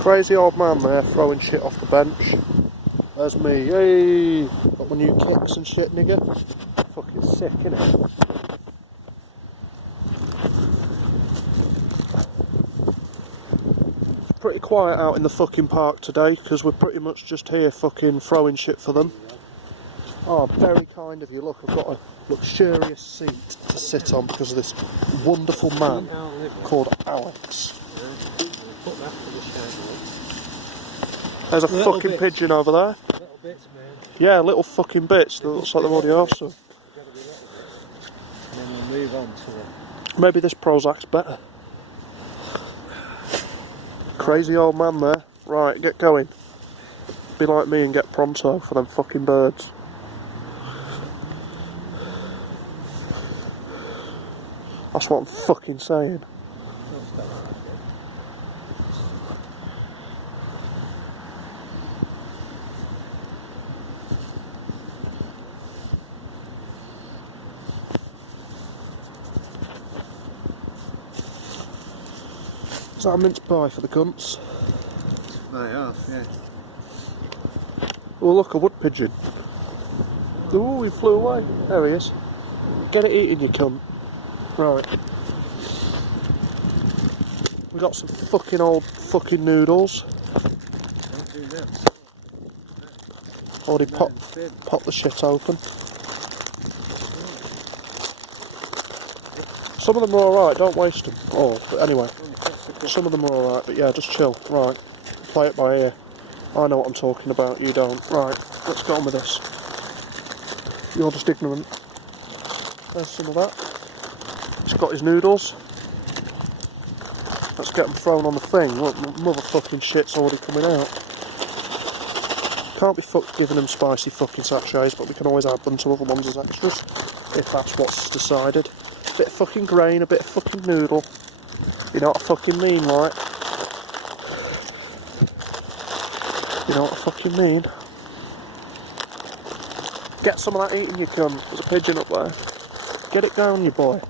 Crazy old man there throwing shit off the bench. There's me. Hey! Got my new kicks and shit, nigga. Fucking sick, innit? It's pretty quiet out in the fucking park today because we're pretty much just here fucking throwing shit for them. Oh, very kind of you. Look, I've got a luxurious seat to sit on because of this wonderful man called Alex. There's a fucking pigeon over there. Little bits, man. Yeah, little fucking bits. That looks like they've already have some. And then we'll move on to them. Maybe this Prozac's better. Crazy old man there. Right, get going. Be like me and get pronto for them fucking birds. That's what I'm fucking saying. Is that a mince pie for the cunts? They are, yeah. Oh look, a wood pigeon. Oh, he flew away. There he is. Get it eating, you cunt. Right. We got some fucking old fucking noodles. Don't do that. Already popped the shit open. Some of them are alright, don't waste them. Oh, but anyway. Some of them are alright, but yeah, just chill. Right. Play it by ear. I know what I'm talking about, you don't. Right, let's get on with this. You're just ignorant. There's some of that. He's got his noodles. Let's get them thrown on the thing. Look, motherfucking shit's already coming out. Can't be fucked giving them spicy fucking sachets, but we can always add them to other ones as extras, if that's what's decided. A bit of fucking grain, a bit of fucking noodle. You know what I fucking mean, right? You know what I fucking mean? Get some of that eating, you cunt. There's a pigeon up there. Get it down, you boy.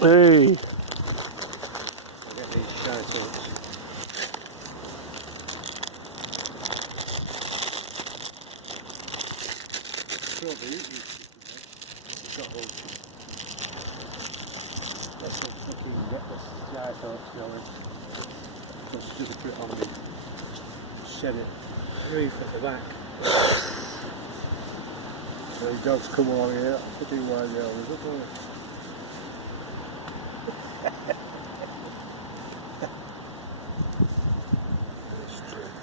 Hey. Get these shite ups. That's some fucking shite ups going. Let's just put it on me. Shed it. Roof at the back. So the dogs come along here. I think why they are, isn't it?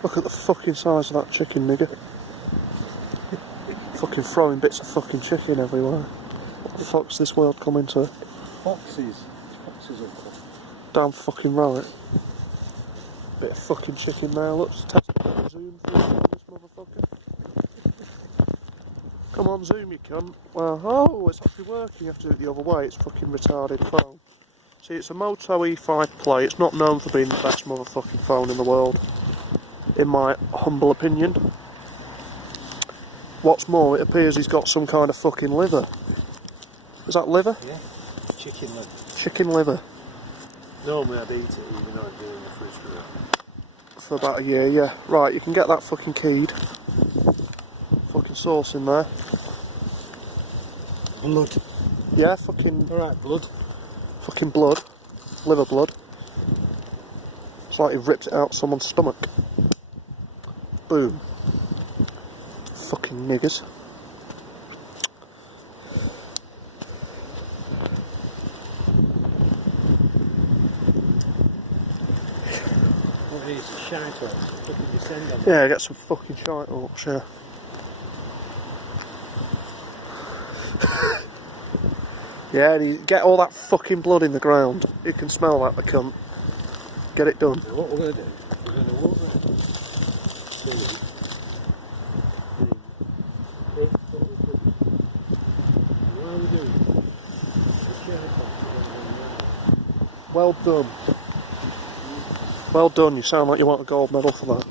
Look at the fucking size of that chicken, nigga. Fucking throwing bits of fucking chicken everywhere. What the fuck's this world coming to? Foxes. Foxes are cool. Damn fucking right. Bit of fucking chicken there. Let's test the zoom thing on this motherfucker. Come on, zoom, you cunt. Well, oh, it's actually working. You have to do it the other way. It's fucking retarded phone. See, it's a Moto E5 Play. It's not known for being the best motherfucking phone in the world, in my humble opinion. What's more, it appears he's got some kind of fucking liver. Is that liver? Yeah, chicken liver. Chicken liver. Normally I'd eat it even though I'd do it in the fridge for that. For about a year, yeah. Right, you can get that fucking keyed. Fucking sauce in there. Blood. Yeah, fucking... Alright, blood. Fucking blood. Liver blood. It's like he ripped it out someone's stomach. Boom. Fucking niggers. What is shite ups? Fucking descend on them. Yeah, get some fucking shite ups, yeah. Yeah, and you get all that fucking blood in the ground. You can smell that, the cunt. Get it done. Now what we're going to do, we're going to walk around. What are we doing? Well done. Well done, you sound like you want a gold medal for that.